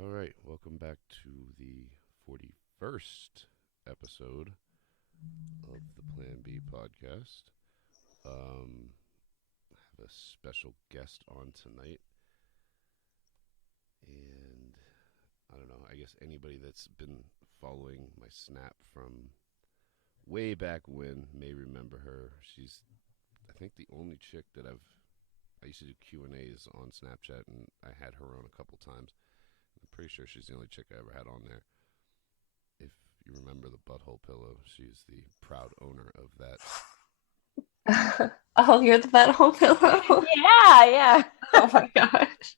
All right, welcome back to the 41st episode of the Plan B podcast. I have a special guest on tonight, and I don't know, I guess anybody that's been following my Snap from way back when may remember her. She's, I think, the only chick that I used to do Q&As on Snapchat, and I had her on a couple times. I'm pretty sure she's the only chick I ever had on there. If you remember the butthole pillow, she's the proud owner of that. Oh, you're the butthole pillow. Yeah, yeah. Oh my gosh.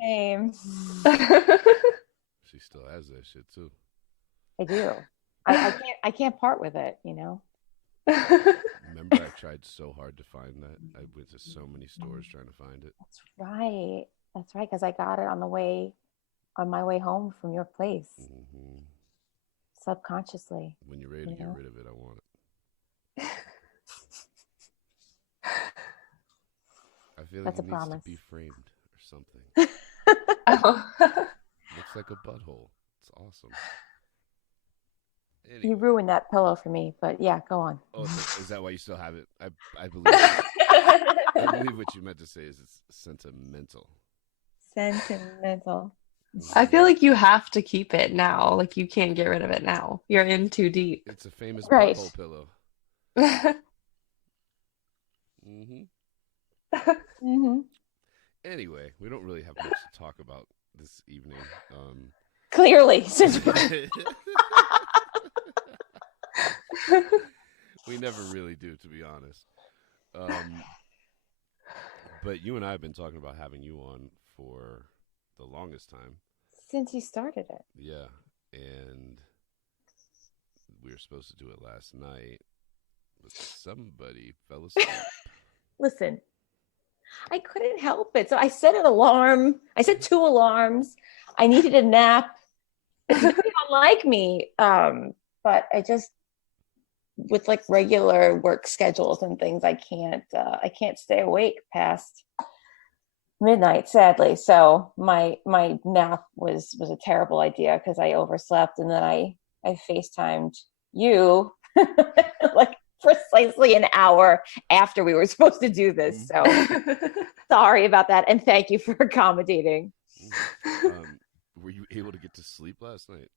Same. She still has that shit too. I do. I can't part with it, you know. Remember, I tried so hard to find that. I went to so many stores trying to find it. That's right. That's right, because I got it on my way home from your place, Hmm. subconsciously. When you're ready to get rid of it, I want it. I feel like That's it a needs promise. to be framed or something. Oh. Looks like a butthole. It's awesome. You Anyway. ruined that pillow for me, but yeah, go on. Oh, is that why you still have it? I believe. I believe what you meant to say is it's sentimental. Sentimental. I feel like you have to keep it now. Like you can't get rid of it now. You're in too deep. It's a famous Right. butthole pillow. Hmm. Mm-hmm. Anyway, we don't really have much to talk about this evening. Clearly, since We never really do, to be honest. But you and I have been talking about having you on for the longest time. since you started it. Yeah, and we were supposed to do it last night, but somebody fell asleep. Listen, I couldn't help it. So I set an alarm. I set two alarms. I needed a nap. It's really unlike me. But I just with like regular work schedules and things, I can't stay awake past midnight, sadly. So my nap was a terrible idea because I overslept, and then I FaceTimed you like precisely an hour after we were supposed to do this. So sorry about that, and thank you for accommodating. Were you able to get to sleep last night?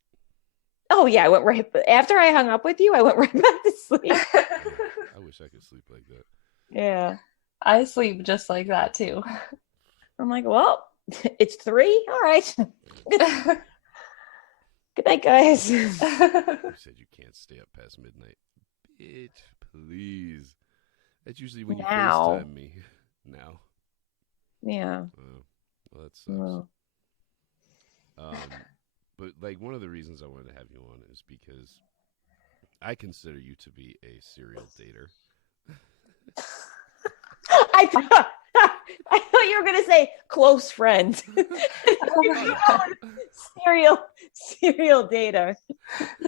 Oh yeah, I went right after I hung up with you. I went right back to sleep. I wish I could sleep like that. Yeah, I sleep just like that too. I'm like, well, it's 3. All right. Good night, guys. You said you can't stay up past midnight. Bitch, please. That's usually when you Now. FaceTime me. Now. Yeah. Well, that sucks. Well, But like one of the reasons I wanted to have you on is because I consider you to be a serial dater. I thought you were gonna say close friend. serial dater.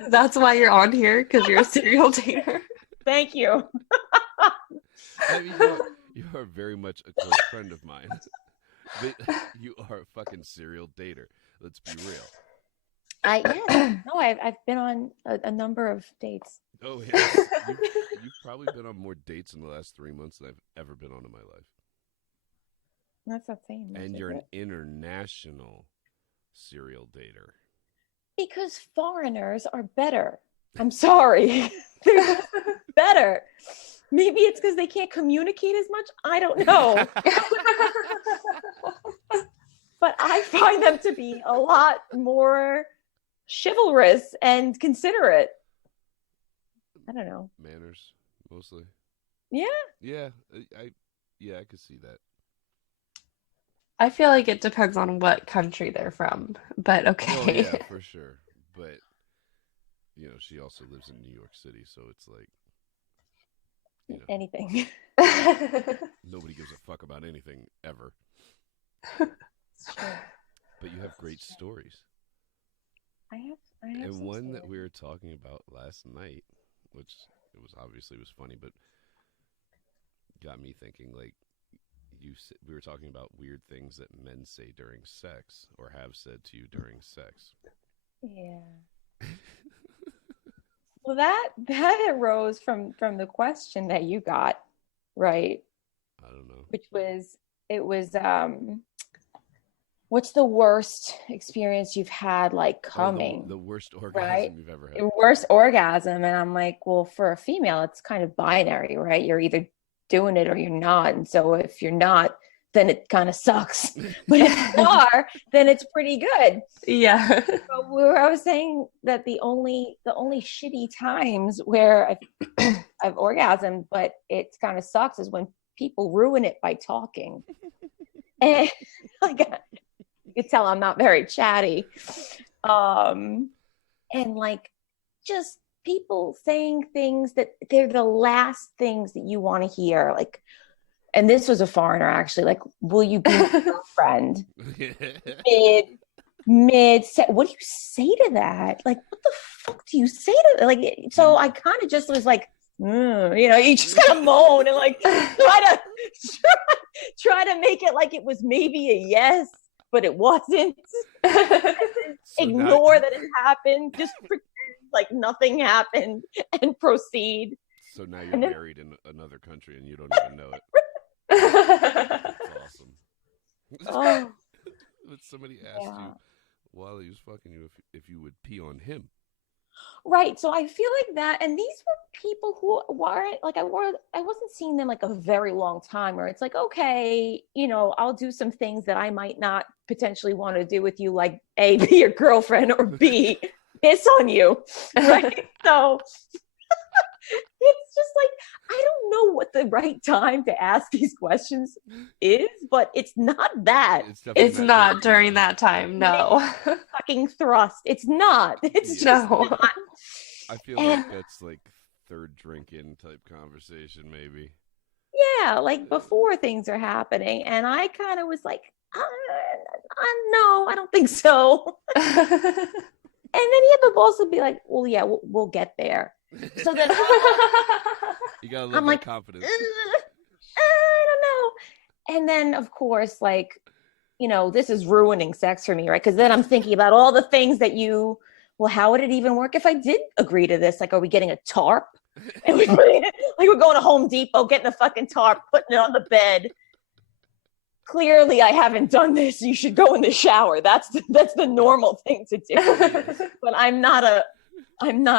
That's why you're on here, because you're a serial dater. Thank you. I mean, you are very much a close friend of mine. You are a fucking serial dater. Let's be real. I've been on a number of dates. Oh, yes. You've probably been on more dates in the last 3 months than I've ever been on in my life. That's not saying much, And is you're an it? international serial dater. Because foreigners are better. I'm sorry. They're better. Maybe it's because they can't communicate as much. I don't know. But I find them to be a lot more chivalrous and considerate. I don't know. Manners, mostly. Yeah. Yeah, I could see that. I feel like it depends on what country they're from, but Oh, okay. yeah, for sure. But, she also lives in New York City, so it's like, Anything. nobody gives a fuck about anything ever. Sure. But you have great stories. I have And some one that stories. we were talking about last night, which it was obviously was funny, but got me thinking, like, we were talking about weird things that men say during sex or have said to you during sex. Yeah. Well, that arose from the question that you got, right? I don't know. Which was it was what's the worst experience you've had like coming, The worst right? orgasm you've ever had. The worst orgasm. And I'm like, well, for a female, it's kind of binary, right? You're either doing it or you're not. And so if you're not, then it kind of sucks. But if you are, then it's pretty good. Yeah. So I was saying that the only shitty times where I've orgasmed, but it kind of sucks, is when people ruin it by talking. And like, you can tell I'm not very chatty. And like, just people saying things that they're the last things that you want to hear. Like, and this was a foreigner actually, like, will you be my girlfriend? mid what do you say to that? Like, what the fuck do you say to that? Like, so I kind of just was like, you just kind of moan and like try to make it like it was maybe a yes, but it wasn't. So ignore that it happened, just pretend like nothing happened and proceed. So now you're married in another country and you don't even know it. That's awesome. Oh. But somebody asked you while he was fucking you if you would pee on him. Right. So I feel like that, and these were people who weren't like, I wasn't seeing them like a very long time, where it's like, okay, I'll do some things that I might not potentially want to do with you, like A, be your girlfriend, or B, piss on you. Right. So it's just like, I don't know what the right time to ask these questions is, but it's not that. It's not during that time. No. Fucking thrust. It's not. It's just not. I feel like that's like third drink in type conversation, maybe. Yeah, like before things are happening. And I kind of was like, no, I don't think so. And then he had the balls to be like, well, yeah, we'll get there. So then you gotta love that confidence. I don't know. And then, of course, like, this is ruining sex for me, right? Because then I'm thinking about all the things that how would it even work if I did agree to this? Like, are we getting a tarp? And we're going to Home Depot, getting a fucking tarp, putting it on the bed. Clearly, I haven't done this. You should go in the shower. That's the normal thing to do. But I'm not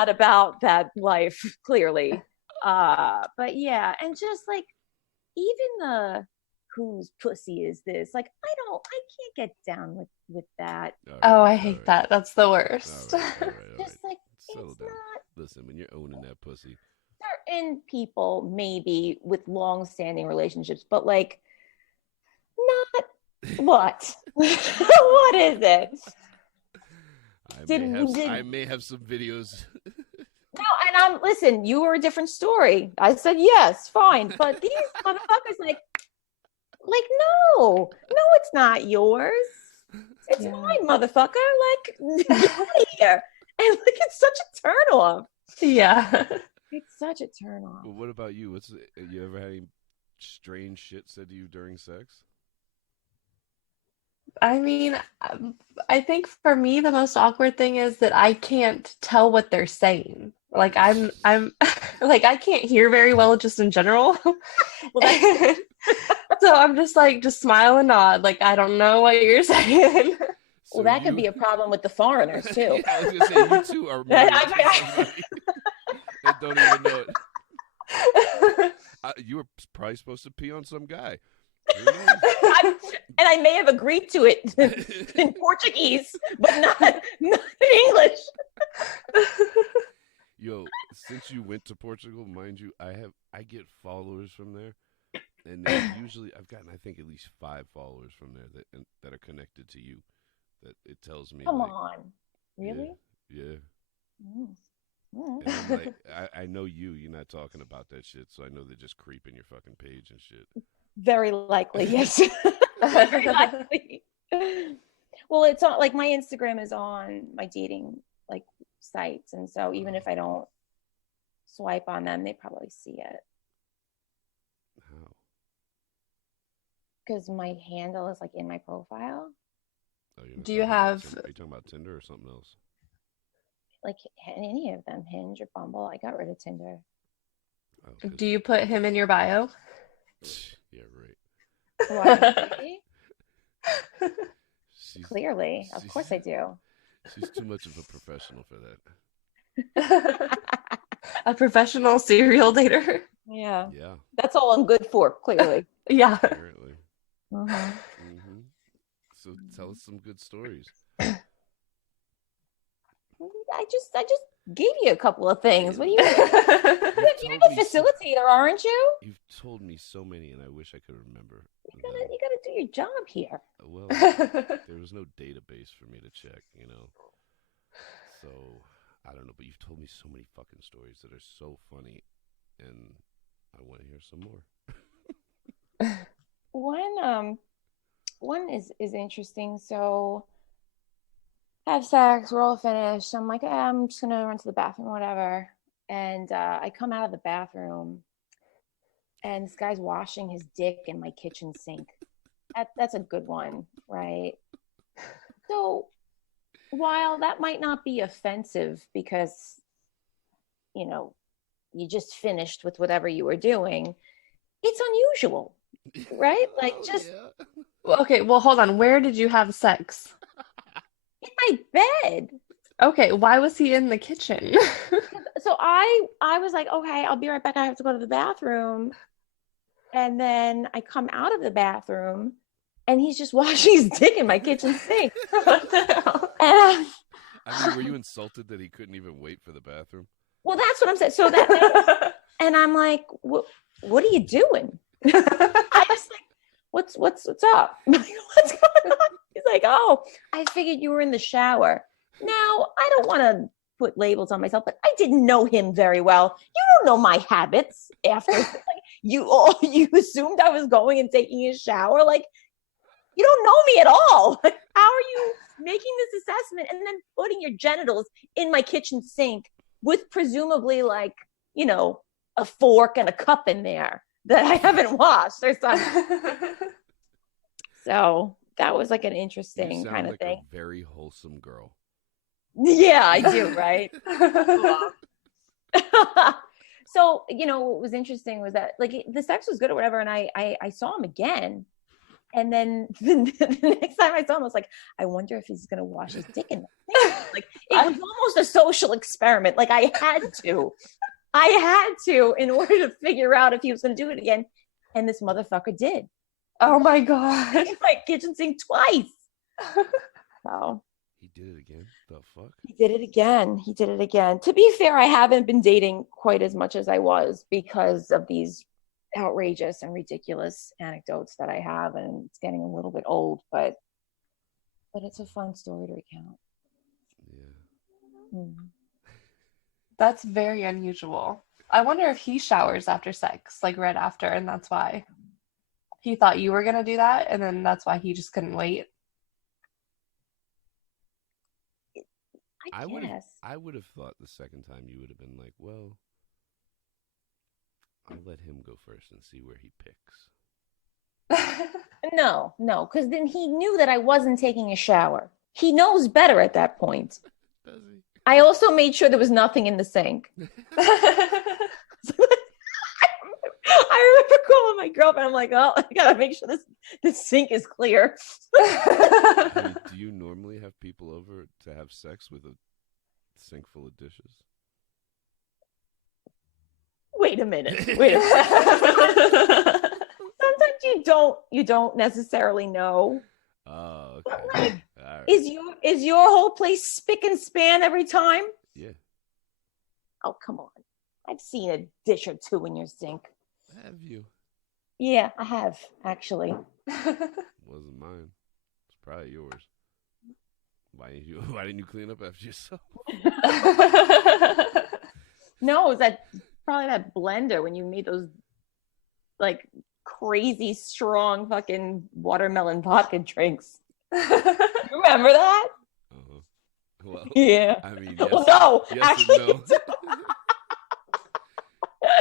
about that life, clearly. But yeah, and just like, even the whose pussy is this? Like, I can't get down with that. I hate that. That's the worst. All right. Just like, settle down. Listen, when you're owning that pussy, certain people maybe with long-standing relationships, but like, not what? What is it? I may have some videos. No, and listen, you were a different story. I said yes, fine, but these motherfuckers like no, it's not yours. It's mine, motherfucker. Like, get out of here. And like, it's such a turn off. Yeah, it's such a turn off. Well, what about you? You ever had any strange shit said to you during sex? I mean, I think for me the most awkward thing is that I can't tell what they're saying. Like, I'm like, I can't hear very well just in general. So I'm just like, just smile and nod. Like, I don't know what you're saying. So that could be a problem with the foreigners too. Yeah, I was gonna say, you two are married to somebody that don't even know it. You were probably supposed to pee on some guy. And I may have agreed to it in Portuguese, but not in English. Yo, since you went to Portugal, mind you, I get followers from there, and usually I've gotten, I think, at least 5 followers from there that are connected to you. That it tells me. Come on, really? Yeah. Mm. And I'm like, I know you're not talking about that shit, so I know they're just creeping your fucking page and shit. Very likely, yes. Very likely. Well, it's on, like, my Instagram is on my dating like sites, and so even if I don't swipe on them, they probably see it. How? because my handle is like in my profile. Oh, you're not Do you talking about have? Tinder? Are you talking about Tinder or something else? Like any of them, Hinge or Bumble. I got rid of Tinder. Oh, 'cause- Do you put him in your bio? yeah, right. Why? She's Clearly, of she's course I do. she's too much of a professional for that. A professional serial dater. Yeah, Yeah, that's all I'm good for. Clearly. Yeah. apparently. Mm-hmm. hmm So tell us some good stories. I just gave you a couple of things. What do you? You've You're told the me so- facilitator, aren't you? You've told me so many, and I wish I could remember. You gotta do your job here. Well, there was no database for me to check, So I don't know, but you've told me so many fucking stories that are so funny, and I want to hear some more. One is interesting. So have sex, we're all finished. I'm like, I'm just gonna run to the bathroom, whatever. And I come out of the bathroom, and this guy's washing his dick in my kitchen sink. That's a good one, right? So while that might not be offensive because, you just finished with whatever you were doing, it's unusual, right? Like just yeah. Okay, well, hold on. Where did you have sex? in my bed. Okay, why was he in the kitchen? So I was like, okay, I'll be right back. I have to go to the bathroom. And then I come out of the bathroom and he's just washing his dick in my kitchen sink. What the hell? And I mean, were you insulted that he couldn't even wait for the bathroom? well, that's what I'm saying. So that and I'm like, what are you doing? I was like, what's up? I'm like, what's going on? He's like, oh, I figured you were in the shower. Now, I don't want to put labels on myself, but I didn't know him very well. You don't know my habits after. Like, you assumed I was going and taking a shower. Like, you don't know me at all. Like, how are you making this assessment and then putting your genitals in my kitchen sink with presumably like, a fork and a cup in there that I haven't washed or something? So that was like an You interesting sound kind of like thing. a very wholesome girl. Yeah, I do, right? So, what was interesting was that like the sex was good or whatever. And I saw him again. And then the next time I saw him, I was like, I wonder if he's going to wash his dick in that. Like, it was almost a social experiment. Like I had to in order to figure out if he was going to do it again. And this motherfucker did. Oh my God. In my kitchen sink twice. So He did it again? The fuck? he did it again. To be fair, I haven't been dating quite as much as I was because of these outrageous and ridiculous anecdotes that I have, and it's getting a little bit old, but it's a fun story to recount. Yeah. Mm-hmm. That's very unusual. I wonder if he showers after sex, like right after, and that's why he thought you were going to do that, and then that's why he just couldn't wait. I guess. I would have thought the second time you would have been like, well, I'll let him go first and see where he picks. No, because then he knew that I wasn't taking a shower. He knows better at that point. Does he? I also made sure there was nothing in the sink. I remember calling my girlfriend. I'm like, oh, I gotta make sure this sink is clear. I mean, do you normally have people over to have sex with a sink full of dishes? Wait a minute. Sometimes you don't necessarily know. Oh, But okay. like, All right. is your whole place spick and span every time? Yeah. Oh, come on. I've seen a dish or two in your sink. Have you? Yeah, I have, actually. Wasn't mine. It's probably yours. Why didn't you clean up after yourself? No, it was probably that blender when you made those like crazy strong fucking watermelon vodka drinks. Remember that? Uh-huh. Well, Yeah. I mean, yes, Well, no, yes actually, and no.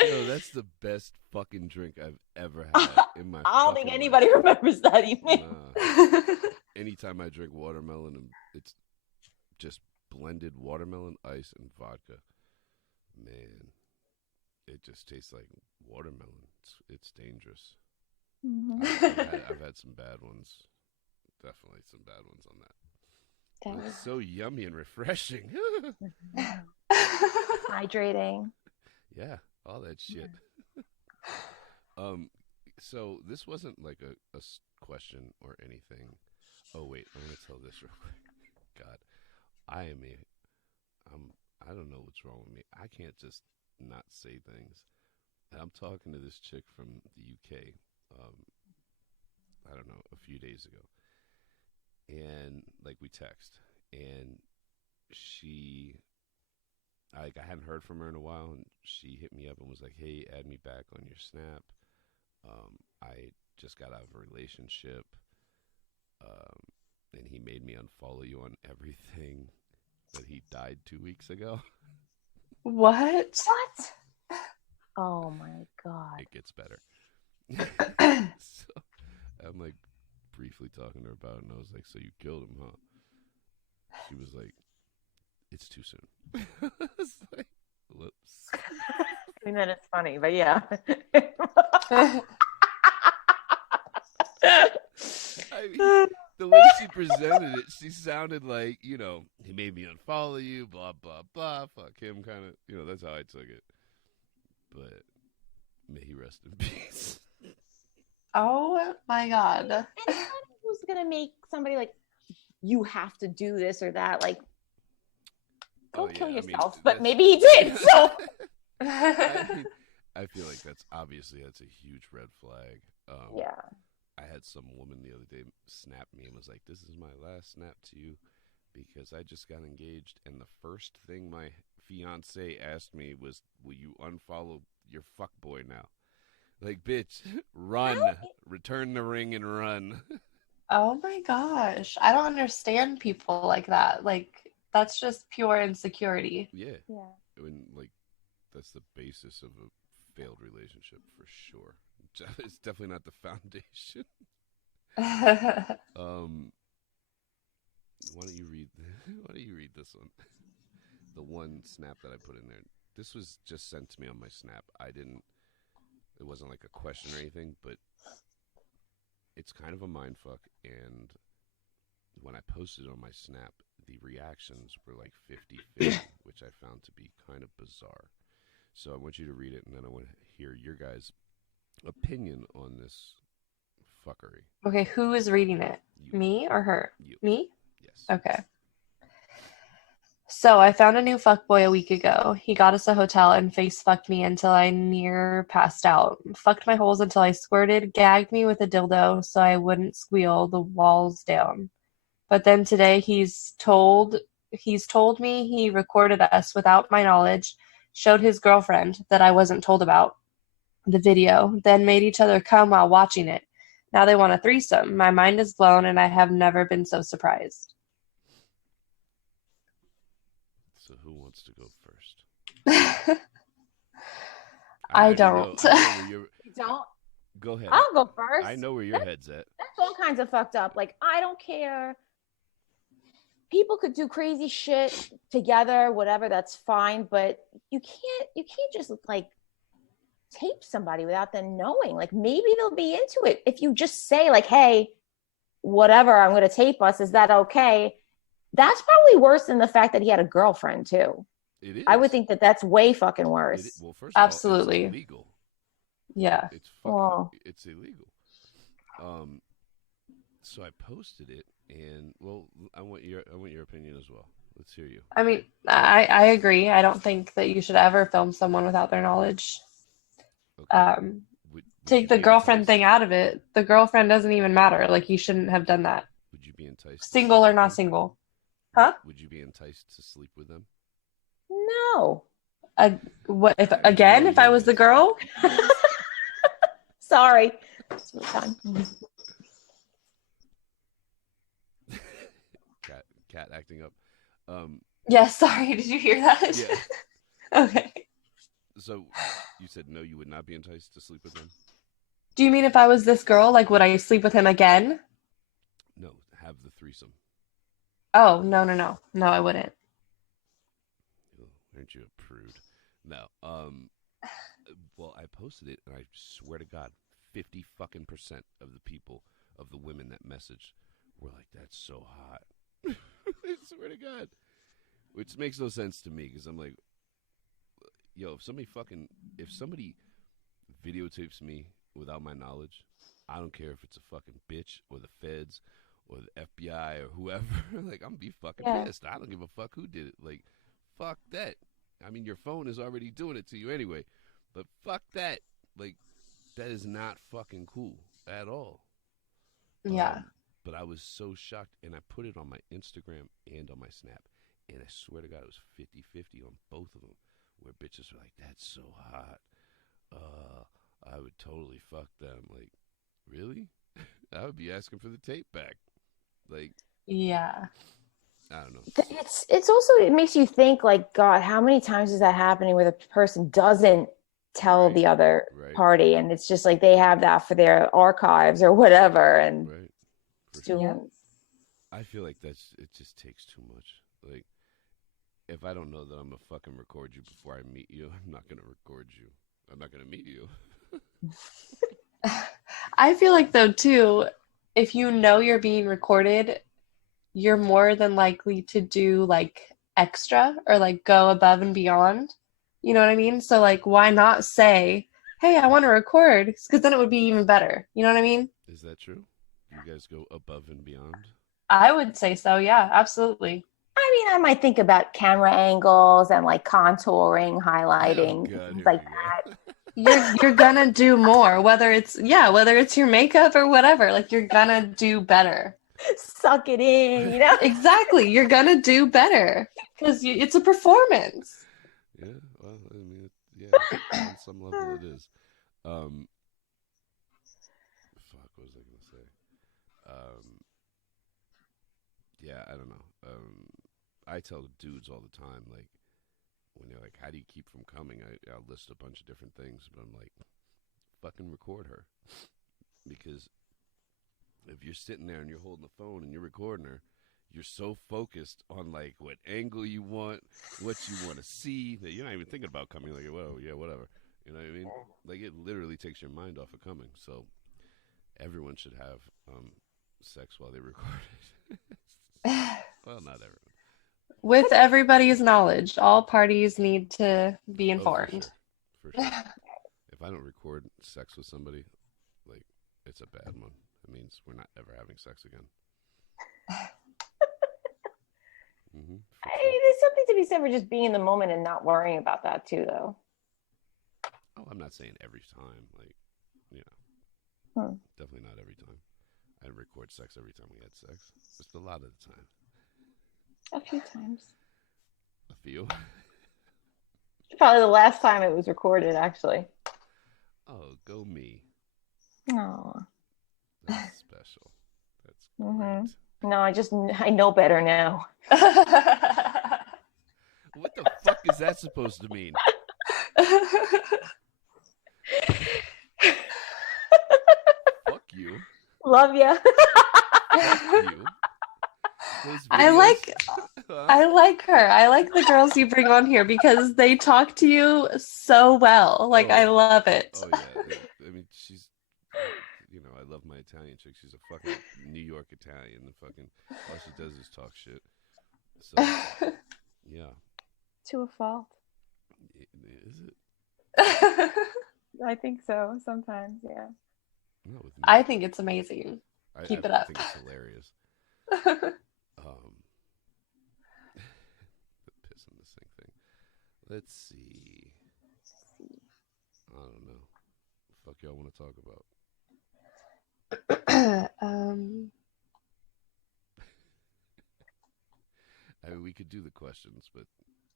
Yo, that's the best fucking drink I've ever had in my I don't think fucking anybody life. remembers that even. Nah. Anytime I drink watermelon, it's just blended watermelon, ice, and vodka. Man, it just tastes like watermelon. It's dangerous. I've had some bad ones. Definitely some bad ones on that. But it's so yummy and refreshing. Hydrating. Yeah, all that shit. So this wasn't like a question or anything. Oh wait, I'm gonna tell this real quick. God, I don't know what's wrong with me. I can't just not say things. And I'm talking to this chick from the UK. I don't know, a few days ago, and like we text, and I hadn't heard from her in a while, and she hit me up and was like, "Hey, add me back on your Snap. I just got out of a relationship, and he made me unfollow you on everything. That he died 2 weeks ago." What? What? Oh my God. It gets better. So I'm like briefly talking to her about it, and I was like, "So you killed him, huh?" She was like, "It's too soon." I was like, "Whoops." I mean, that is funny, but yeah. I mean, the way she presented it, she sounded like, he made me unfollow you, blah, blah, blah, fuck him, kind of, that's how I took it. But may he rest in peace. Oh my God. And who's going to make somebody like, you have to do this or that? Like, go kill yourself. But maybe he did, so. I feel like that's a huge red flag. Yeah. I had some woman the other day snap me and was like, "This is my last snap to you because I just got engaged, and the first thing my fiance asked me was, will you unfollow your fuckboy now?" Like, bitch, run. Return the ring and run. Oh my gosh. I don't understand people like that. Like, that's just pure insecurity. Yeah. Yeah. I mean, like, that's the basis of a failed relationship for sure. It's definitely not the foundation. Why don't you read this one? The one snap that I put in there. This was just sent to me on my Snap. It wasn't like a question or anything, but it's kind of a mindfuck. And when I posted it on my Snap, the reactions were like 50-50, which I found to be kind of bizarre. So I want you to read it, and then I want to hear your guys' opinion on this fuckery. Okay, who is reading it? You. Me or her? You. Me? Yes. Okay. So I found a new fuckboy a week ago. He got us a hotel and face fucked me until I near passed out. Fucked my holes until I squirted, gagged me with a dildo so I wouldn't squeal the walls down. But then today he's told me he recorded us without my knowledge, showed his girlfriend that I wasn't told about the video, then made each other come while watching it. Now they want a threesome. My mind is blown and I have never been so surprised. So who wants to go first? I don't. You don't? Go ahead. I'll go first. I know where your head's at. That's all kinds of fucked up. Like, I don't care. People could do crazy shit together, whatever, that's fine, but you can't just like tape somebody without them knowing. Like, maybe they'll be into it. If you just say like, "Hey, whatever, I'm going to tape us. Is that okay?" That's probably worse than the fact that he had a girlfriend too. It is. I would think that that's way fucking worse. Well, first of Absolutely. all, it's illegal. Yeah. It's illegal. So I posted it, and I want your opinion as well. Let's hear you. I mean, I agree. I don't think that you should ever film someone without their knowledge. Okay. Take the girlfriend thing out of it. The girlfriend doesn't even matter. Like, you shouldn't have done that. Would you be enticed? Single or not single? Huh? Would you be enticed to sleep with them? No. What if I was the girl? Sorry. It's my time. Cat acting up. Yeah, sorry. Did you hear that? Yeah. Okay. So you said no, you would not be enticed to sleep with them? Do you mean if I was this girl, like, would I sleep with him again? No, have the threesome. Oh, no, no, no. No, I wouldn't. Oh, aren't you a prude? No. Well, I posted it, and I swear to God, 50 fucking percent of the people, of the women that messaged, were like, "That's so hot." I swear to God, which makes no sense to me because I'm like, yo, if somebody videotapes me without my knowledge, I don't care if it's a fucking bitch or the feds or the FBI or whoever. Like, I'm gonna be fucking Yeah. pissed. I don't give a fuck who did it. Like, fuck that. I mean, your phone is already doing it to you anyway. But fuck that. Like, that is not fucking cool at all. Yeah. But I was so shocked, and I put it on my Instagram and on my Snap, and I swear to God, it was 50-50 on both of them, where bitches were like, "That's so hot. I would totally fuck them." Like, really? I would be asking for the tape back. Like, Yeah. I don't know. It's also, it makes you think, like, God, how many times is that happening where the person doesn't tell Right, the other right, party, and it's just like they have that for their archives or whatever, and right. For it's too sure. Yeah. I feel like it just takes too much. Like, if I don't know that I'm gonna fucking record you before I meet you, I'm not gonna record you. I'm not gonna meet you. I feel like, though, too, if you know you're being recorded, you're more than likely to do like extra or like go above and beyond. You know what I mean? So, like, why not say, hey, I want to record? Because then it would be even better. You know what I mean? Is that true? Do you guys go above and beyond? I would say so. Yeah, absolutely. I mean, I might think about camera angles and like contouring, Oh highlighting, God, things here like we that. go. You're gonna do more, whether it's your makeup or whatever. Like, you're gonna do better. Suck it in, you know? Exactly. You're gonna do better because it's a performance. Yeah, well, I mean, yeah, on some level it is. Um, Fuck, what was I gonna say? Yeah, I don't know. I tell dudes all the time, like, when they're like, "How do you keep from coming?" I'll list a bunch of different things, but I'm like, fucking record her, because if you're sitting there and you're holding the phone and you're recording her, you're so focused on like what angle you want, what you want to see, that you're not even thinking about coming. Like, whoa, yeah, whatever. You know what I mean? Like, it literally takes your mind off of coming. So everyone should have sex while they record it. Well, not everyone. With everybody's knowledge, all parties need to be Oh, for informed. sure. For sure. If I don't record sex with somebody, like, it's a bad one. It means we're not ever having sex again. There's something to be said for just being in the moment and not worrying about that too, though. Oh, I'm not saying every time. Like, definitely not every time. I didn't record sex every time we had sex. Just a lot of the time. A few times. A few. Probably the last time it was recorded, actually. Oh, go me. No. That's special. That's great. No, I know better now. What the fuck is that supposed to mean? Fuck you. Love ya. Fuck you. Those I videos. like her. I like the girls you bring on here because they talk to you so well. Like, I love it. Oh yeah. I mean, she's. I love my Italian chick. She's a fucking New York Italian. And fucking all she does is talk shit. So yeah. To a fault. Is it? I think so. Sometimes, yeah. Not with me. I think it's amazing. Keep it up. I think it's hilarious. Piss in the sink thing. Let's see. I don't know. What the fuck y'all want to talk about? I mean, we could do the questions, but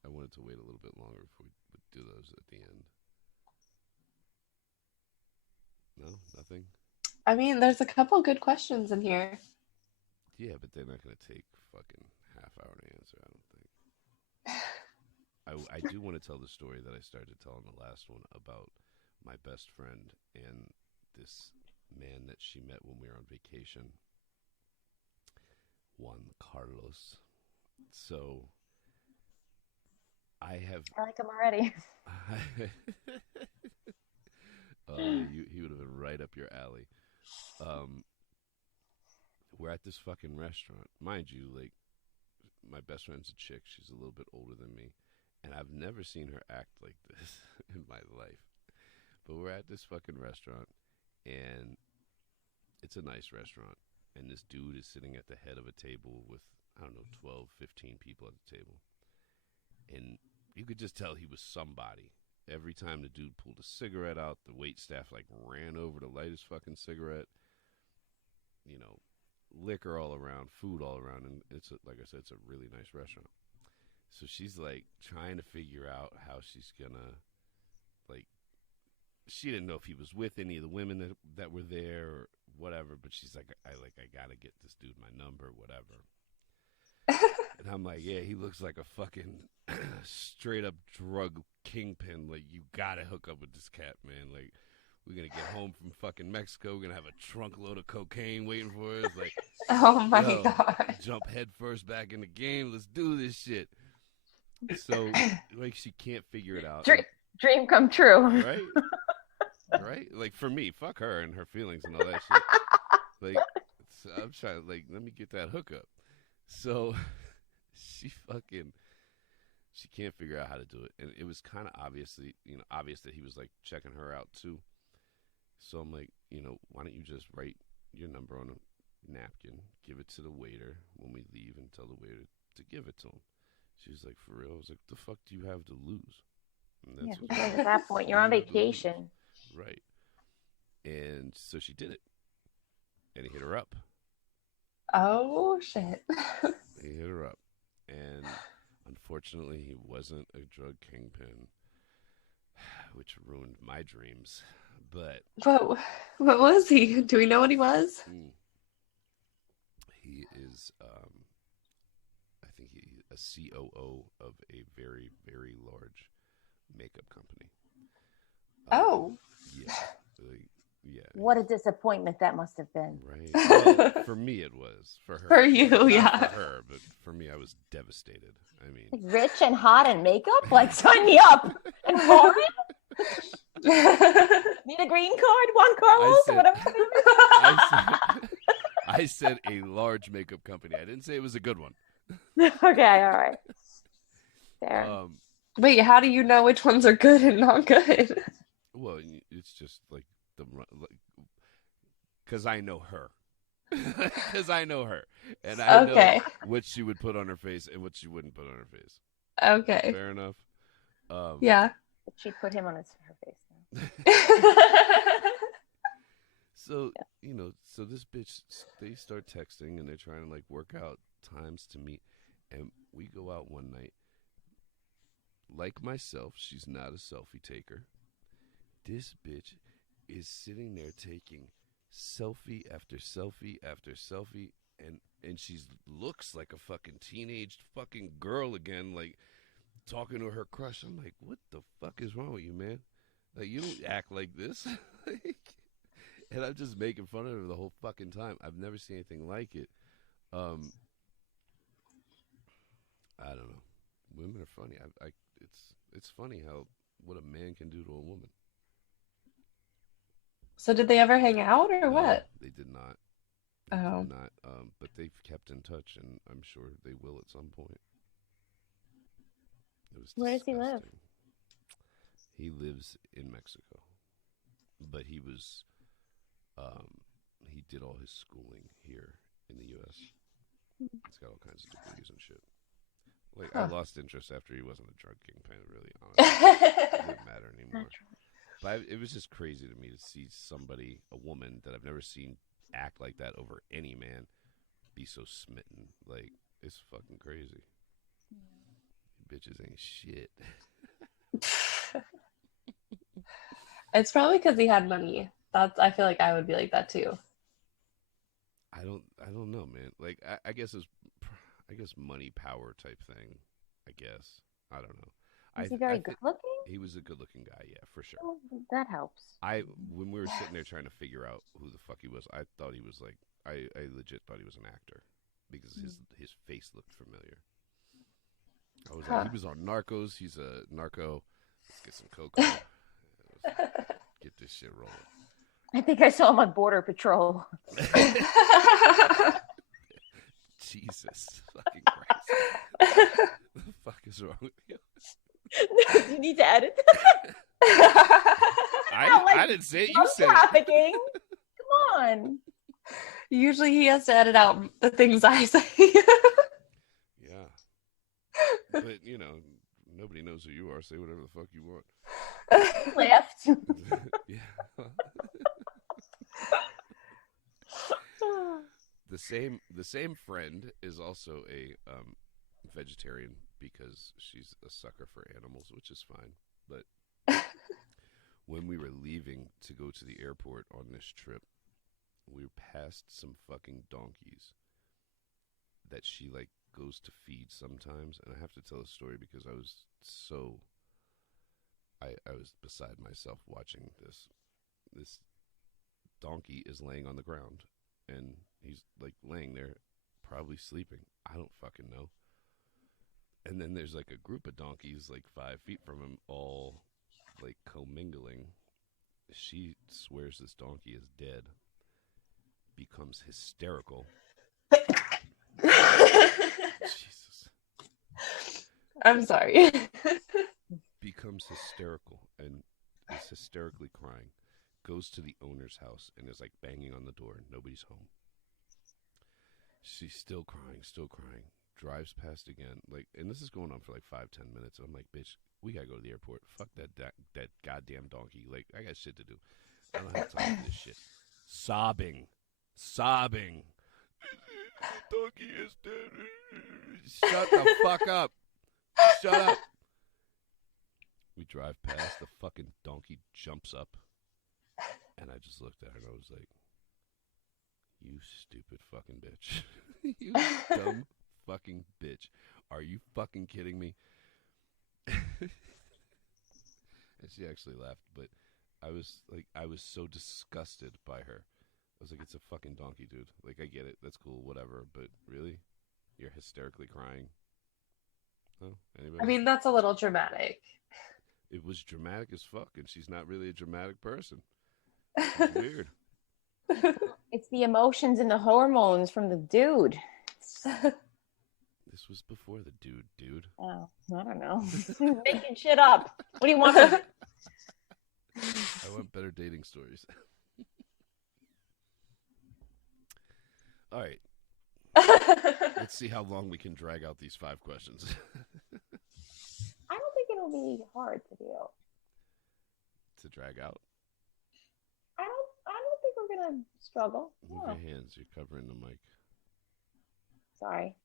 I wanted to wait a little bit longer before we would do those at the end. No, nothing. I mean, there's a couple good questions in here. Yeah, but they're not going to take fucking half hour to answer, I don't think. I do want to tell the story that I started to tell in the last one about my best friend and this man that she met when we were on vacation, Juan Carlos. So I have. I like him already. He would have been right up your alley. Um, we're at this fucking restaurant, mind you. Like, my best friend's a chick. She's a little bit older than me, and I've never seen her act like this in my life. But we're at this fucking restaurant, and it's a nice restaurant. And this dude is sitting at the head of a table with, I don't know, 12, 15 people at the table. And you could just tell he was somebody. Every time the dude pulled a cigarette out, the wait staff like ran over to light his fucking cigarette. You know, liquor all around, food all around, and it's like I said, it's a really nice restaurant. So she's like trying to figure out how she's gonna, like, she didn't know if he was with any of the women that were there or whatever, but she's like, I gotta get this dude my number, whatever. And I'm like, yeah, he looks like a fucking straight up drug kingpin. Like, you gotta hook up with this cat, man. Like, we're gonna get home from fucking Mexico. We're gonna have a trunk load of cocaine waiting for us. Like, Oh my god. jump head first back in the game. Let's do this shit. So, like, she can't figure it out. Dream come true. Right? Right? Like, for me, fuck her and her feelings and all that shit. Like, I'm trying to, like, let me get that hookup. So, she can't figure out how to do it. And it was kind of obvious that he was, like, checking her out, too. So I'm like, why don't you just write your number on a napkin, give it to the waiter when we leave, and tell the waiter to give it to him. She's like, for real? I was like, the fuck do you have to lose? Yeah, because at that point, you're on vacation. Right. And so she did it. And he hit her up. Oh, shit. He hit her up. And unfortunately, he wasn't a drug kingpin, which ruined my dreams. But what was he? Do we know what he was? He is, I think he's a COO of a very, very large makeup company. Oh. Yeah. Yeah. What a disappointment that must have been. Right. Well, for me, it was. For her. For you, Not yeah. for her, but for me, I was devastated. I mean, Rich and hot and makeup? Like, sign me up. And foreign? Need a green card? Juan Carlos? Whatever. I said a large makeup company. I didn't say it was a good one. Okay, all right. Fair. Wait, how do you know which ones are good and not good? Well, it's just like because I know her. Because I know her. And I know what she would put on her face and what she wouldn't put on her face. Okay. Fair enough. Yeah. She'd put him on her face now. So, so this bitch, they start texting and they're trying to, like, work out times to meet. And we go out one night. Like myself, she's not a selfie taker. This bitch is sitting there taking selfie after selfie after selfie, and she looks like a fucking teenage fucking girl again, like talking to her crush. I'm like, what the fuck is wrong with you, man? Like, you don't act like this. And I'm just making fun of her the whole fucking time. I've never seen anything like it. I don't know. Women are funny. It's funny what a man can do to a woman. So did they ever hang out or what? They did not. Oh. Did not. But they've kept in touch, and I'm sure they will at some point. Where does he live? He lives in Mexico, but he was, he did all his schooling here in the U.S. He's got all kinds of degrees and shit. Like, I lost interest after he wasn't a drug kingpin, really, honestly. It didn't matter anymore. But it was just crazy to me to see somebody, a woman that I've never seen act like that over any man, be so smitten. Like, it's fucking crazy. Bitches ain't shit. It's probably because he had money. I feel like I would be like that too. I don't know, man. Like, I guess money, power type thing. I guess. I don't know. Is he very good looking? He was a good looking guy, yeah, for sure. Oh, that helps. When we were sitting there trying to figure out who the fuck he was, I thought he was like, I legit thought he was an actor because his face looked familiar. I was like, he was on Narcos. He's a narco. Let's get some coke. Get this shit rolling. I think I saw him on Border Patrol. Jesus fucking Christ. What the fuck is wrong with you? You need to edit. I didn't say it. You said trafficking. Come on. Usually he has to edit out the things I say. Yeah. But, you know, nobody knows who you are. Say whatever the fuck you want. Left. Yeah. The same friend is also a vegetarian because she's a sucker for animals, which is fine. But when we were leaving to go to the airport on this trip, we passed some fucking donkeys that she like goes to feed sometimes, and I have to tell a story because I was beside myself watching this. This donkey is laying on the ground, and he's like laying there, probably sleeping. I don't fucking know. And then there's like a group of donkeys like 5 feet from him, all like commingling. She swears this donkey is dead. Becomes hysterical. Jesus. I'm sorry. Becomes hysterical and is hysterically crying. Goes to the owner's house and is like banging on the door. Nobody's home. She's still crying. Drives past again. Like, and this is going on for like 5-10 minutes. I'm like, bitch, we gotta go to the airport. Fuck that goddamn donkey. Like, I got shit to do. I don't have time for this shit. Sobbing. The donkey is dead. Shut the fuck up. Shut up. We drive past. The fucking donkey jumps up. And I just looked at her and I was like, you stupid fucking bitch. You dumb fucking bitch. Are you fucking kidding me? And she actually laughed, but I was so disgusted by her. I was like, it's a fucking donkey, dude. Like, I get it. That's cool, whatever. But really? You're hysterically crying? Oh, anybody? I mean, that's a little dramatic. It was dramatic as fuck, and she's not really a dramatic person. It's weird. It's the emotions and the hormones from the dude. This was before the dude. Oh, I don't know. Making shit up. What do you want from me? I want better dating stories. All right. Let's see how long we can drag out these 5 questions. I don't think it'll be hard to do. To drag out? I don't think we're gonna struggle. Move your hands. You're covering the mic. Sorry.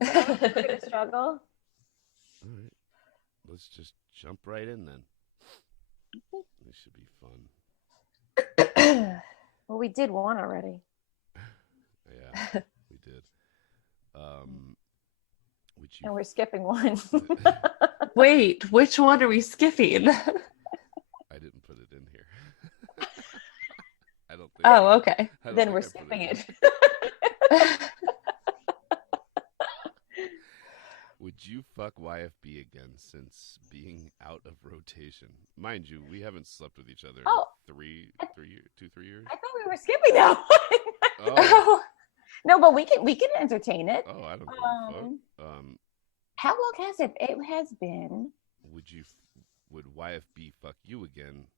We're gonna struggle. All right. Let's just jump right in then. This should be fun. Well, we did one already. Yeah, we did. And we're skipping one. Wait, which one are we skipping? I didn't put it in here. I don't think. Oh, okay. Then we're skipping it. Would you fuck YFB again since being out of rotation? Mind you, we haven't slept with each other in 3 years. I thought we were skipping that one. Oh. No, but we can entertain it. Oh, I don't know. How long has it? It has been. Would YFB fuck you again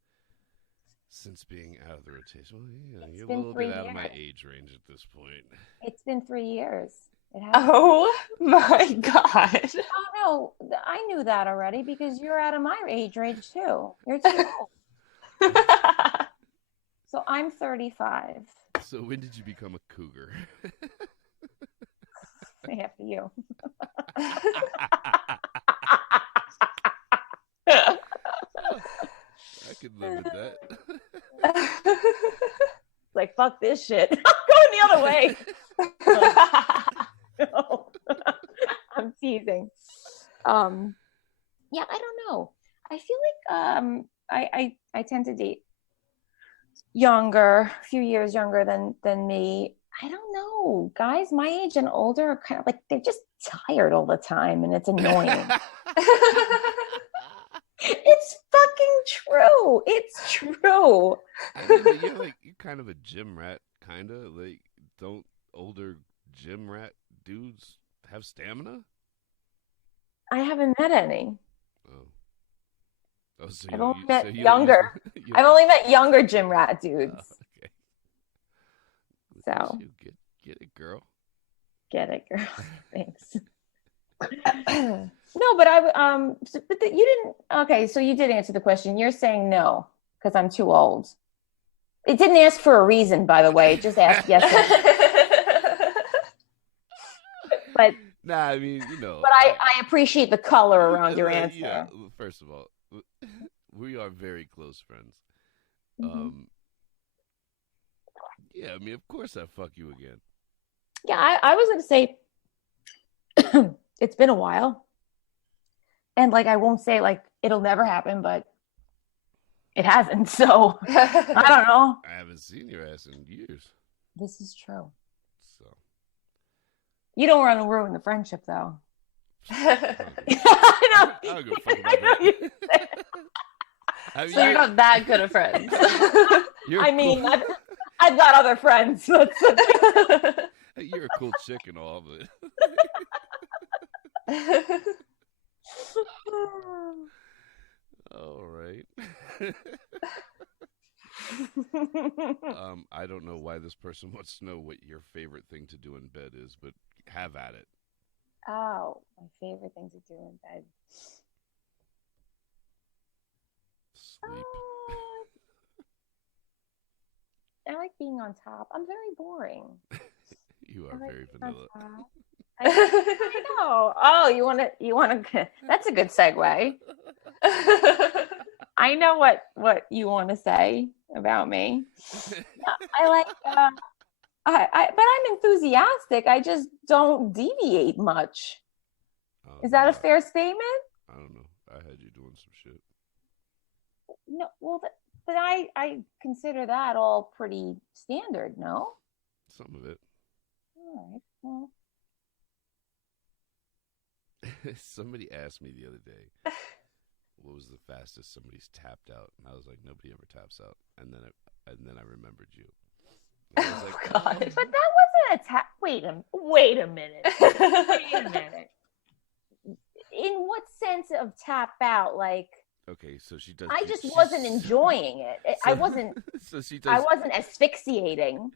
since being out of the rotation? Well, yeah, you're a little bit out of my age range at this point. It's been 3 years. It has. Oh my god. Oh no, I knew that already because you're out of my age range too. You're too old. So I'm 35. So when did you become a cougar? After you. I could live with that. Like, fuck this shit. I'm going the other way. No. I'm teasing. Yeah, I don't know. I feel like I tend to date younger, a few years younger than me. I don't know. Guys my age and older are kind of like they're just tired all the time and it's annoying. It's fucking true. It's true. I mean, but you're kind of a gym rat, kind of like. Don't older gym rat dudes have stamina? I haven't met any. Oh, so I've only met you younger. I've only met younger gym rat dudes. Okay. So get it, girl. Get it, girl. Thanks. No, but you didn't. Okay, so you did answer the question. You're saying no because I'm too old. It didn't ask for a reason, by the way. It just asked yes. But nah, I mean, But I appreciate the color around your answer. Yeah, first of all, we are very close friends. Mm-hmm. Yeah, I mean, of course I fuck you again. Yeah, I was going to say it's been a while. And like I won't say like it'll never happen, but it hasn't. So I don't know. I haven't seen your ass in years. This is true. So you don't want to ruin the friendship, though. I know. I don't give a fuck about that. So you're not that good of friends. I mean, I've got other friends. You're a cool chick and all, but. All right. I don't know why this person wants to know what your favorite thing to do in bed is, but have at it. Oh, my favorite thing to do in bed. Sleep. I like being on top. I'm very boring. You are very vanilla. I know. Oh, you want to? That's a good segue. I know what you want to say about me. I like. But I'm enthusiastic. I just don't deviate much. Is that a fair statement? I don't know. I had you doing some shit. No, well, but I consider that all pretty standard. No. Some of it. All right. Well. Somebody asked me the other day, what was the fastest somebody's tapped out? And I was like, nobody ever taps out. And then I remembered you. And I was like, God. But that wasn't a tap. Wait a minute. Wait a minute. In what sense of tap out? Like, okay, so she does. I just wasn't enjoying it. I wasn't. So she does. I wasn't asphyxiating.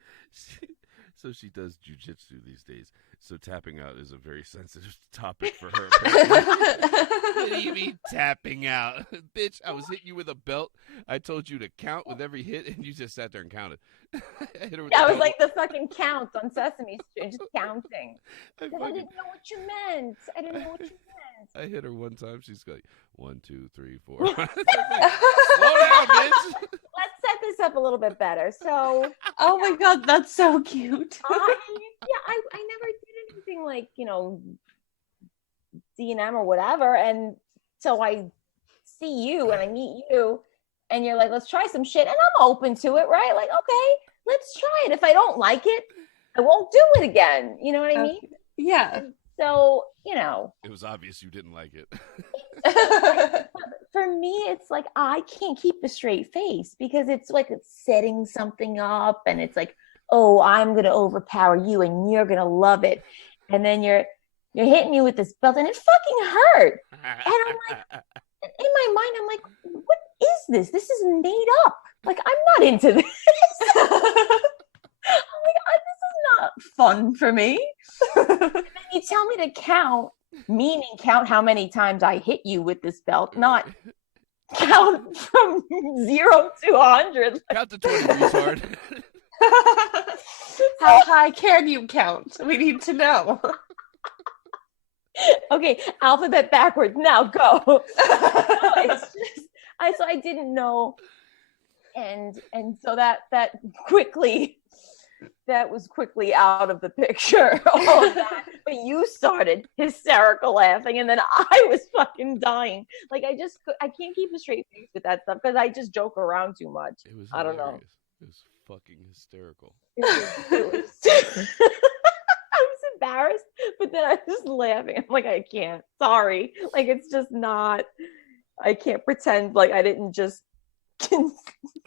So she does jujitsu these days. So tapping out is a very sensitive topic for her. What do you mean tapping out? Bitch, I was hitting you with a belt. I told you to count with every hit, and you just sat there and counted. I was like the fucking count on Sesame Street, just counting. I didn't know what you meant. I hit her one time. She's like, 1, 2, 3, 4. Like, slow down, bitch. Let's set this up a little bit better. So, oh my God, that's so cute. I never did anything like, D&M or whatever. And so I see you and I meet you and you're like, let's try some shit. And I'm open to it, right? Like, okay, let's try it. If I don't like it, I won't do it again. You know what I mean? Yeah. And so, it was obvious you didn't like it. For me, it's like, I can't keep a straight face because it's like it's setting something up and it's like, oh, I'm going to overpower you and you're going to love it. And then you're hitting me with this belt and it fucking hurt. And I'm like, in my mind, I'm like, what is this? This is made up. Like, I'm not into this. I'm like, this is not fun for me. And then you tell me to count, meaning count how many times I hit you with this belt, not count from 0 to 100. Count to 20, retard. How high can you count? We need to know. Okay, alphabet backwards. Now go. No, it's just I didn't know, and so that quickly that was quickly out of the picture. All of that. But you started hysterical laughing, and then I was fucking dying. Like I can't keep a straight face with that stuff because I just joke around too much. It was I don't hilarious. know. It was fucking hysterical. It was I was embarrassed, but then I was laughing. I'm like, I can't. Sorry. Like, it's just not. I can't pretend like I didn't just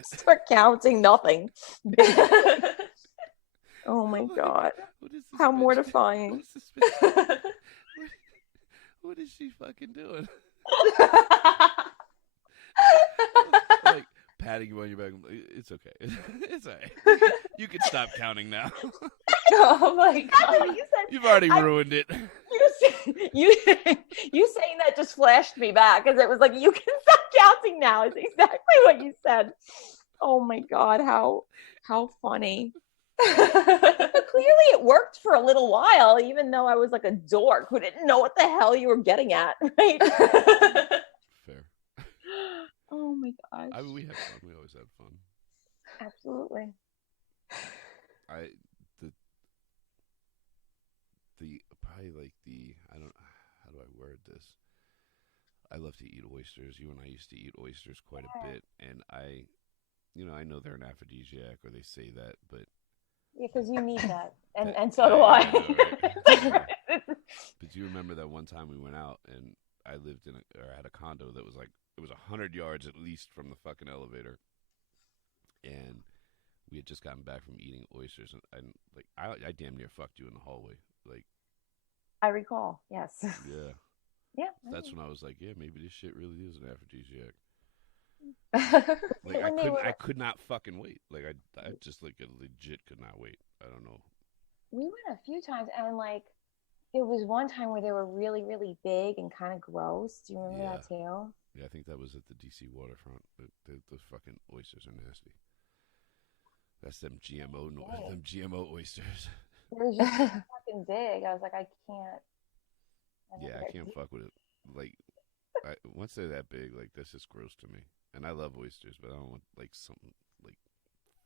start counting nothing. Oh my god! How mortifying! What is this bitch? What is she fucking doing? Like patting you on your back. It's okay. It's all right. You can stop counting now. Oh my god! You said. You've already ruined it. You saying that just flashed me back because it was like, you can stop counting now. Is exactly what you said. Oh my god! How funny. But clearly it worked for a little while, even though I was like a dork who didn't know what the hell you were getting at, right? Fair. Oh my gosh. I mean, we have fun. We always have fun. Absolutely. Probably like I don't, how do I word this? I love to eat oysters. You and I used to eat oysters quite a bit, and I know they're an aphrodisiac, or they say that, but yeah, because you need that, and so do I. Know, right? But do you remember that one time we went out and I lived I had a condo that was like, it was 100 yards at least from the fucking elevator, and we had just gotten back from eating oysters, and like I damn near fucked you in the hallway, like. I recall, yes. Yeah. Yeah. That's when I was like, yeah, maybe this shit really is an aphrodisiac. Like I could not fucking wait. Like I just like legit could not wait. I don't know. We went a few times, and like there was one time where they were really, really big and kind of gross. Do you remember that too? Yeah, I think that was at the DC waterfront. Those fucking oysters are nasty. That's them GMO oysters. It was just so fucking big. I was like, I can't. I can't fuck with it. Like, once they're that big, like, that's just gross to me. And I love oysters, but I don't want, like, something, like,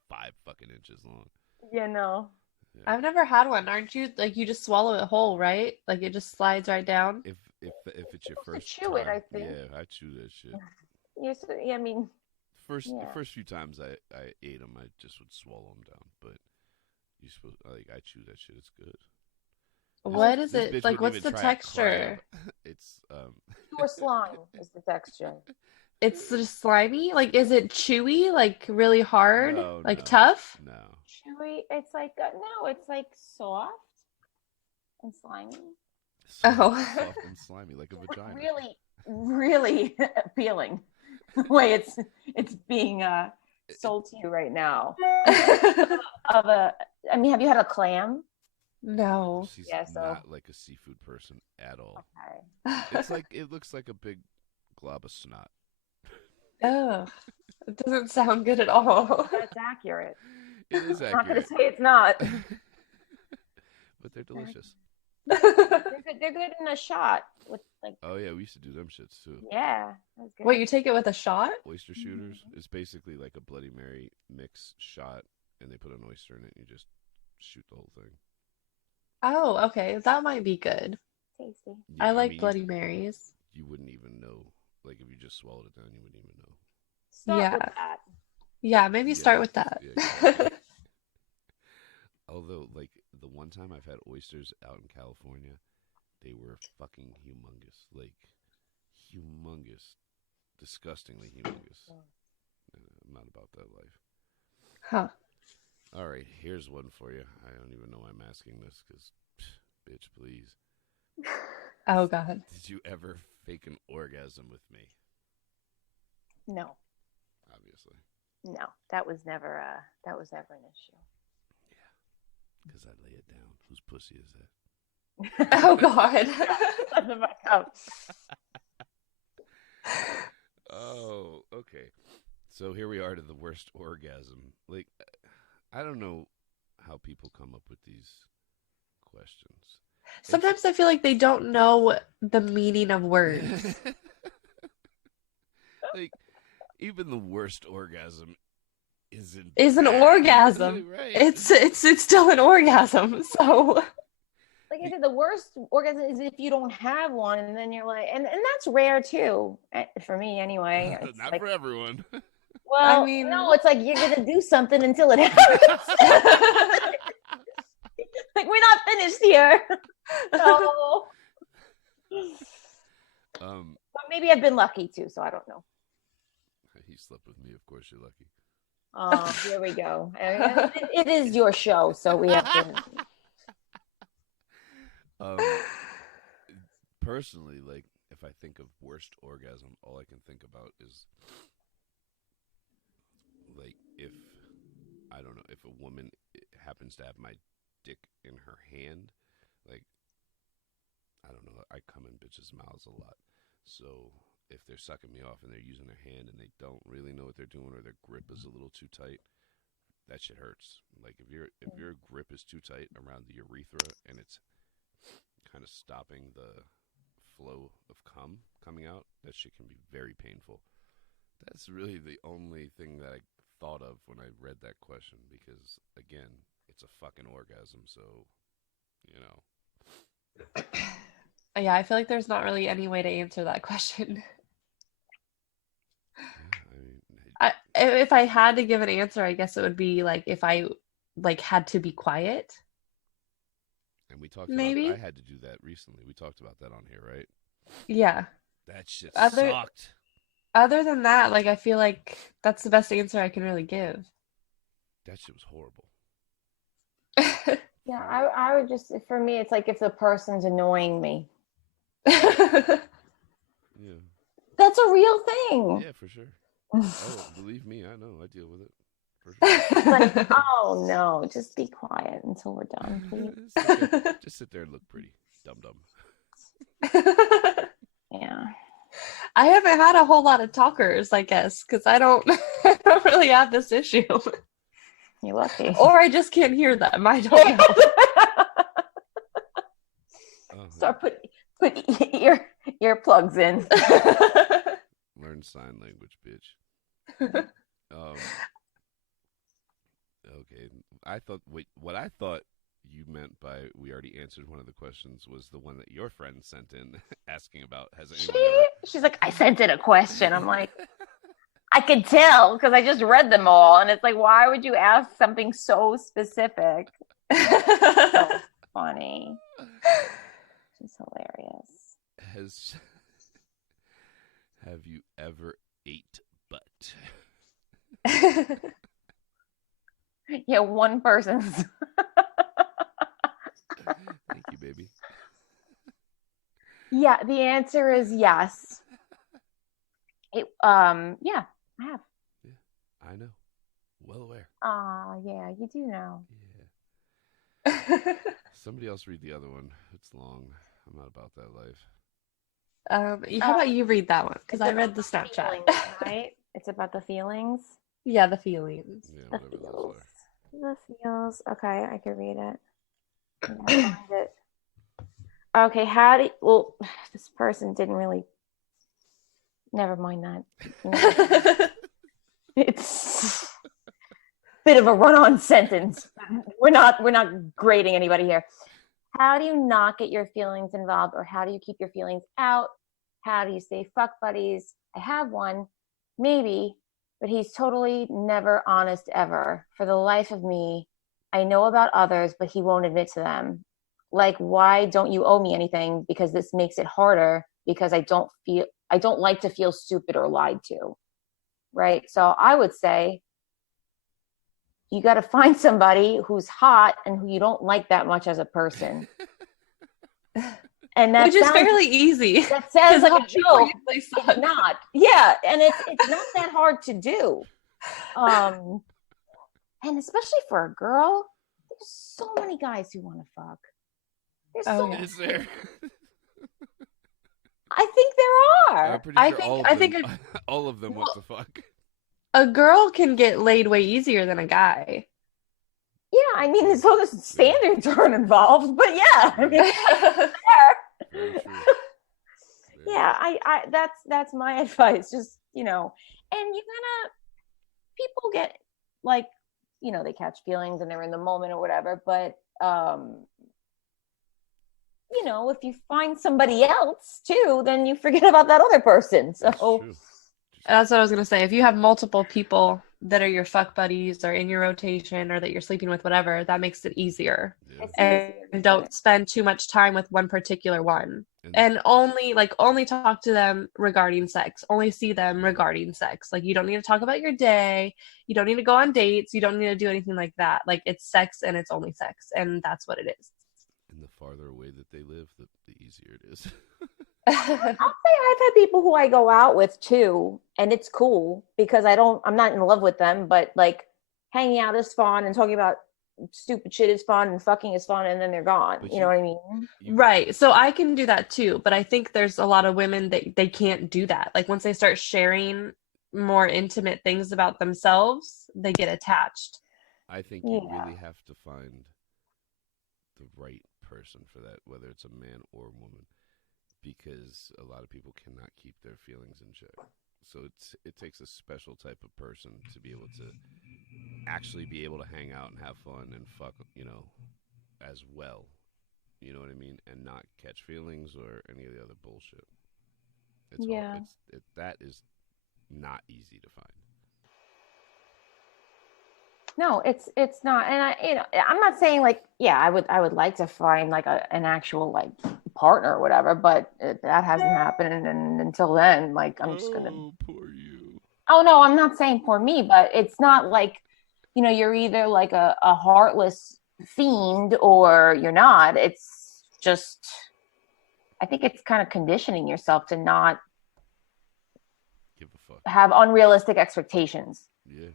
5 fucking inches long. Yeah, no. Yeah. I've never had one. Aren't you, like, you just swallow it whole, right? Like, it just slides right down? If it's your first chew time. it, I think. Yeah, I chew that shit. Yeah, I mean. The first few times I ate them, I just would swallow them down. But you're supposed, like, I chew that shit. It's good. What is it? Like, what's the texture? It's pure slime is the texture. It's just slimy? Like, is it chewy? Like, really hard? No, tough? No. Chewy? It's like, no, it's like soft and slimy. Soft and slimy, like a vagina. Really, really appealing. The way it's being sold to you right now. I mean, have you had a clam? No. She's not like a seafood person at all. Okay. It's like, it looks like a big glob of snot. Oh, it doesn't sound good at all. That's accurate. It is accurate. I'm not going to say it's not. But they're delicious. They're good in a shot with like. Oh yeah, we used to do them shits too. Yeah. That's good. Wait, you take it with a shot? Oyster shooters. It's basically like a Bloody Mary mix shot, and they put an oyster in it, and you just shoot the whole thing. Oh, okay. That might be good. Tasty. Yeah, I like Bloody Marys. You wouldn't even know. Like, if you just swallowed it down, you wouldn't even know. Start with that. Yeah, maybe start with that. Yeah, exactly. Although, like, the one time I've had oysters out in California, they were fucking humongous. Like, humongous. Disgustingly humongous. I'm not about that life. Huh. All right, here's one for you. I don't even know why I'm asking this, because, bitch, please. Oh, God. Did you ever fake an orgasm with me? No. Obviously. No, that was never an issue. Yeah, because I lay it down. Whose pussy is that? Oh, God. Oh, okay. So here we are to the worst orgasm. Like, I don't know how people come up with these questions. Sometimes I feel like they don't know the meaning of words. Like, even the worst orgasm is an orgasm. Right. It's still an orgasm. So Like I said, the worst orgasm is if you don't have one, and then you're like, and that's rare too, for me anyway. It's Not like, for everyone. well, I mean, no, it's like you're gonna do something until it happens. Like we're not finished here. So, but maybe I've been lucky too, so I don't know. He slept with me. Of course, you're lucky. Oh, here we go. It is your show, so we have to. Personally, like if I think of worst orgasm, all I can think about is like if I don't know if a woman happens to have my dick in her hand, like I don't know, I come in bitches' mouths a lot, so if they're sucking me off and they're using their hand and they don't really know what they're doing or their grip is a little too tight, that shit hurts. Like if your grip is too tight around the urethra and it's kind of stopping the flow of cum coming out, that shit can be very painful. That's really the only thing that I thought of when I read that question because, again, it's a fucking orgasm, so, you know. yeah, I feel like there's not really any way to answer that question. Yeah, If I had to give an answer, I guess it would be like if I like had to be quiet. and we talked Maybe. about, I had to do that recently. We talked about that on here, right? Yeah. That shit Other- sucked. Other than that, like I feel like that's the best answer I can really give. That shit was horrible. Yeah, I would just, for me, it's like if the person's annoying me. Yeah. That's a real thing. Yeah, for sure. Oh, believe me, I know. I deal with it. For sure. It's like, oh no, just be quiet until we're done, please. Just sit there and look pretty. Dum-dum. Yeah. I haven't had a whole lot of talkers, I guess, because I don't really have this issue. You're lucky. Or I just can't hear them. I don't know. Start put earplugs in. Learn sign language, bitch. Okay. What I thought you meant by we already answered one of the questions was the one that your friend sent in asking about has anyone ever... She's like, I sent in a question. I'm like, I could tell because I just read them all. And it's like, why would you ask something so specific? So funny. She's hilarious. Have you ever ate butt? Yeah, one person's. Thank you, baby. Yeah, the answer is yes. Yeah, I have. Yeah, I know. Well aware. Yeah, you do know. Yeah. Somebody else read the other one. It's long. I'm not about that life. How about you read that one? Because I read the Snapchat. Feelings, right? It's about the feelings. Yeah, the feelings. Yeah, The whatever those feels. are. The feels. Okay, I can read it. Yeah, find it. Okay, well, this person didn't really. Never mind that. It's a bit of a run-on sentence. We're not grading anybody here. How do you not get your feelings involved, or how do you keep your feelings out? How do you stay fuck buddies? I have one, maybe, but he's totally never honest ever. For the life of me, I know about others, but he won't admit to them. Like, why don't you owe me anything? Because this makes it harder because I don't like to feel stupid or lied to. Right? So I would say you got to find somebody who's hot and who you don't like that much as a person. And that Which is fairly easy. That sounds like a joke. It's not. Yeah, and it's not that hard to do. And especially for a girl, there's so many guys who want to fuck. There's so many. Is there? I think there are. I'm pretty sure I think all of them want to fuck. A girl can get laid way easier than a guy. Yeah, I mean, as long as standards aren't involved, but yeah, I mean, Very true. yeah, I that's my advice. Just, and people get like, they catch feelings and they're in the moment or whatever. But if you find somebody else too, then you forget about that other person. That's So true. That's what I was gonna say. If you have multiple people that are your fuck buddies or in your rotation or that you're sleeping with, whatever, that makes it easier. Yeah. it's And easier. don't spend too much time with one particular one. And And only talk to them regarding sex. Only see them regarding sex. Like you don't need to talk about your day. You don't need to go on dates. You don't need to do anything like that. Like it's sex and it's only sex. And that's what it is. and the farther away that they live, the easier it is. I'll say I've had people who I go out with too, and it's cool because I'm not in love with them, but like hanging out is fun and talking about stupid shit is fun and fucking is fun, and then they're gone. But You know what I mean? Right. So I can do that too, but I think there's a lot of women that they can't do that. Like once they start sharing more intimate things about themselves, they get attached. I think you Yeah. really have to find the right person for that, whether it's a man or a woman, because a lot of people cannot keep their feelings in check. So it takes a special type of person to be able to actually be able to hang out and have fun and fuck, as well. You know what I mean? And not catch feelings or any of the other bullshit. Yeah. That is not easy to find. No, it's not, and I'm not saying like, yeah, I would like to find like an actual like partner or whatever, but that hasn't happened, and until then, like I'm just gonna. Oh, poor you. Oh no, I'm not saying for me, but it's not like, you're either like a heartless fiend or you're not. It's just, I think it's kind of conditioning yourself to not Give a fuck. have unrealistic expectations. Yeah.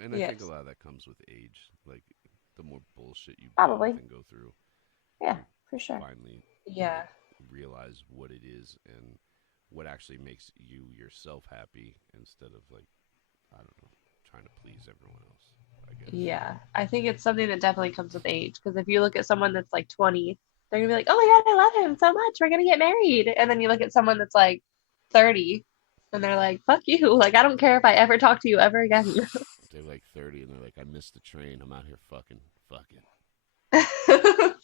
And I think a lot of that comes with age. Like, the more bullshit you Probably. and go through, Yeah, you for sure. finally Yeah. realize what it is and what actually makes you yourself happy instead of, like, I don't know, trying to please everyone else, I guess. Yeah. I think it's something that definitely comes with age. Because if you look at someone that's like 20, they're going to be like, oh my God, I love him so much. We're going to get married. And then you look at someone that's like 30 and they're like, fuck you. Like, I don't care if I ever talk to you ever again. They're like 30 and they're like, I missed the train. I'm out here fucking. I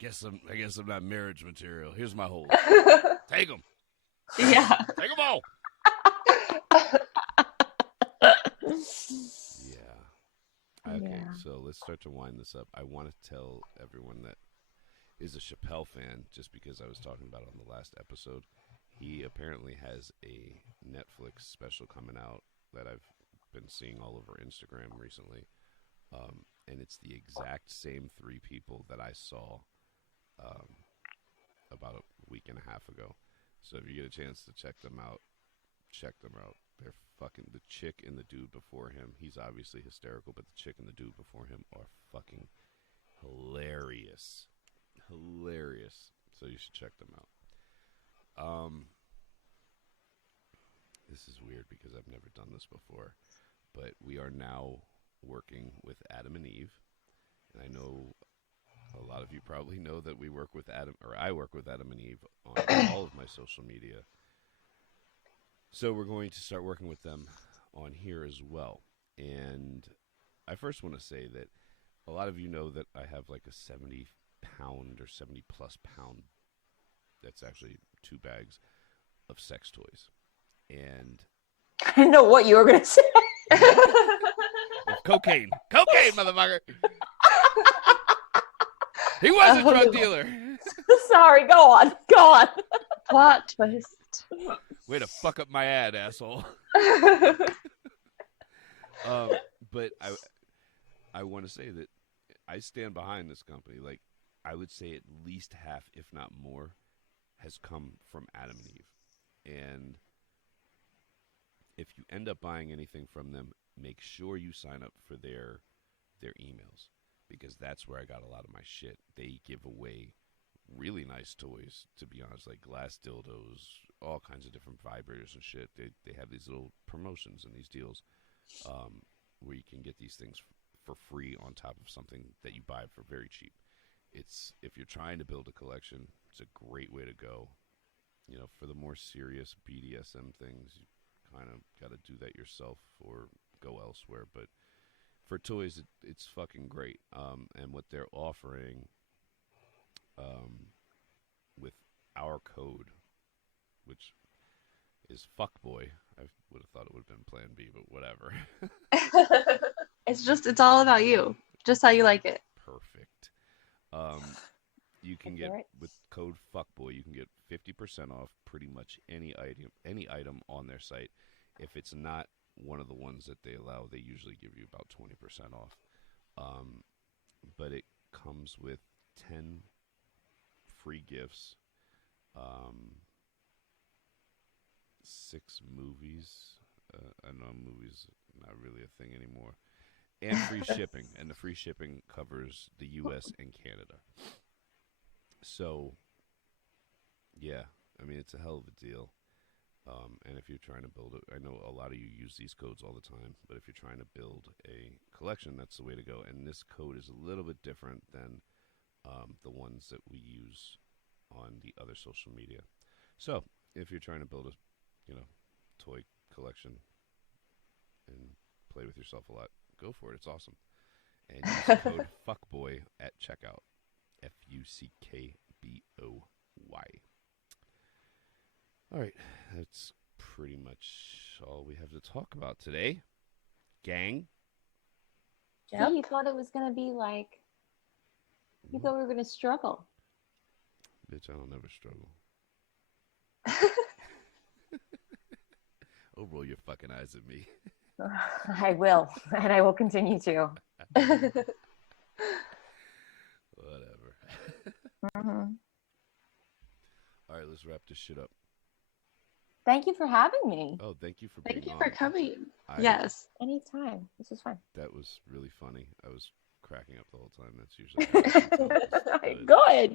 guess I'm not marriage material. Here's my holes. Take them. Yeah. Take them all. Yeah. Okay, Yeah. so let's start to wind this up. I want to tell everyone that is a Chappelle fan, just because I was talking about it on the last episode. He apparently has a Netflix special coming out that I've been seeing all over Instagram recently. And it's the exact same three people that I saw about a week and a half ago. So if you get a chance to check them out, check them out. They're fucking, the chick and the dude before him. He's obviously hysterical, but the chick and the dude before him are fucking hilarious. Hilarious. So you should check them out. This is weird because I've never done this before, but we are now working with Adam and Eve, and I know a lot of you probably know that we work with Adam, or I work with Adam and Eve on all of my social media. So we're going to start working with them on here as well. And I first want to say that a lot of you know that I have like a 70-pound or 70-plus pound, that's actually 2 bags of sex toys. And I didn't know what you were going to say. cocaine, motherfucker. He was a drug dealer. Sorry, go on. Plot twist. Way to fuck up my ad, asshole. But I want to say that I stand behind this company. Like, I would say at least half, if not more, has come from Adam and Eve. And if you end up buying anything from them, make sure you sign up for their emails, because that's where I got a lot of my shit. They give away really nice toys, to be honest, like glass dildos, all kinds of different vibrators and shit. They have these little promotions and these deals where you can get these things for free on top of something that you buy for very cheap. If you're trying to build a collection, it's a great way to go. You know, for the more serious BDSM things, you kind of got to do that yourself or go elsewhere. But for toys, it's fucking great. And what they're offering, with our code, which is fuckboy. I would have thought it would have been Plan B, but whatever. It's all about you. Just how you like it. Perfect. You can get with code fuckboy, you can get 50% off pretty much any item on their site. If it's not one of the ones that they allow, they usually give you about 20% off. But it comes with 10 free gifts, 6 movies. I know movies not really a thing anymore, and free shipping. And the free shipping covers the U.S. and Canada. So, yeah, I mean, it's a hell of a deal. And if you're trying to build I know a lot of you use these codes all the time, but if you're trying to build a collection, that's the way to go. And this code is a little bit different than the ones that we use on the other social media. So, if you're trying to build a, toy collection and play with yourself a lot, go for it. It's awesome. And use the code FUCKBOY at checkout. FUCKBOY. All right, that's pretty much all we have to talk about today. Gang. Yep. See, you thought it was going to be like, you thought we were going to struggle. Bitch, I don't ever struggle. Oh, roll your fucking eyes at me. I will, and I will continue to. Whatever. Mm-hmm. All right, let's wrap this shit up. Thank you for having me. Oh, thank you for being on. Thank you for coming. Yes. Anytime. This was fun. That was really funny. I was cracking up the whole time. That's usually how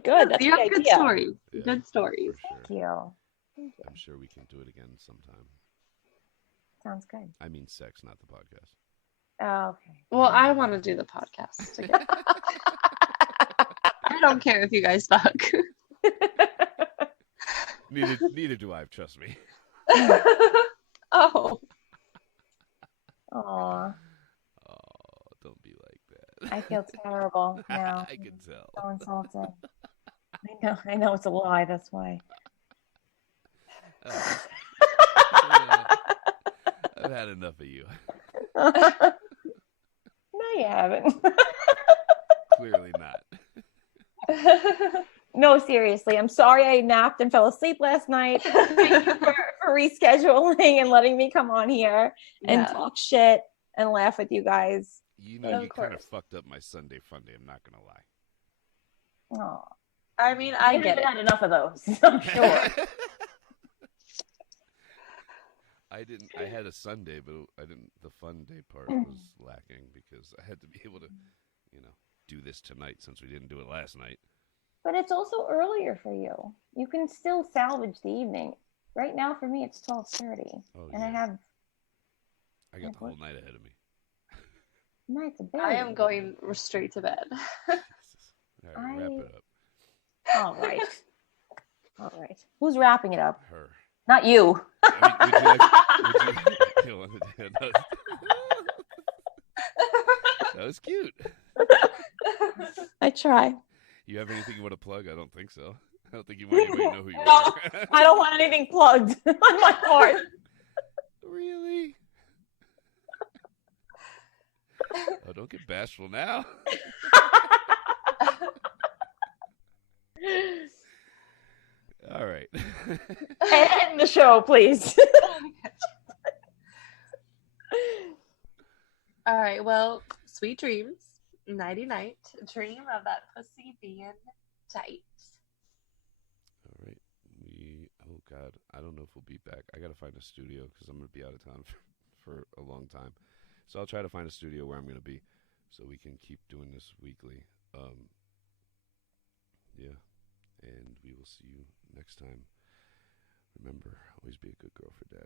Good. That's you have good stories. Yeah, good stories. for sure. Thank you. I'm sure we can do it again sometime. Sounds good. I mean sex, not the podcast. Oh, okay. Well, I want to do the podcast again. I don't care if you guys fuck. Neither do I, trust me. Oh. Aw. Oh, don't be like that. I feel terrible now. I can tell. So insulted. I know it's a lie, that's why. Oh. I've had enough of you. No, you haven't. Clearly not. No, seriously. I'm sorry I napped and fell asleep last night. Thank you for rescheduling and letting me come on here and talk shit and laugh with you guys. You know, you kind of fucked up my Sunday fun day. I'm not going to lie. Oh, I mean, I get it. Had enough of those, I'm sure. I had a Sunday, but the fun day part was lacking because I had to be able to, do this tonight since we didn't do it last night. But it's also earlier for you. You can still salvage the evening. Right now, for me, it's 12:30, and I got the whole night ahead of me. Night's a bed. I am going straight to bed. All right, wrap it up. All right. Who's wrapping it up? Her. Not you. That was cute. I try. You have anything you want to plug? I don't think so. I don't think you want anybody to know who you are. I don't want anything plugged on my part. Really? Oh, don't get bashful now. All right. End the show, please. All right. Well, sweet dreams. Nighty night. Dream of that pussy being tight. All right. Oh God, I don't know if we'll be back. I got to find a studio because I'm going to be out of town for a long time. So I'll try to find a studio where I'm going to be so we can keep doing this weekly. Yeah. And we will see you next time. Remember, always be a good girl for Dad.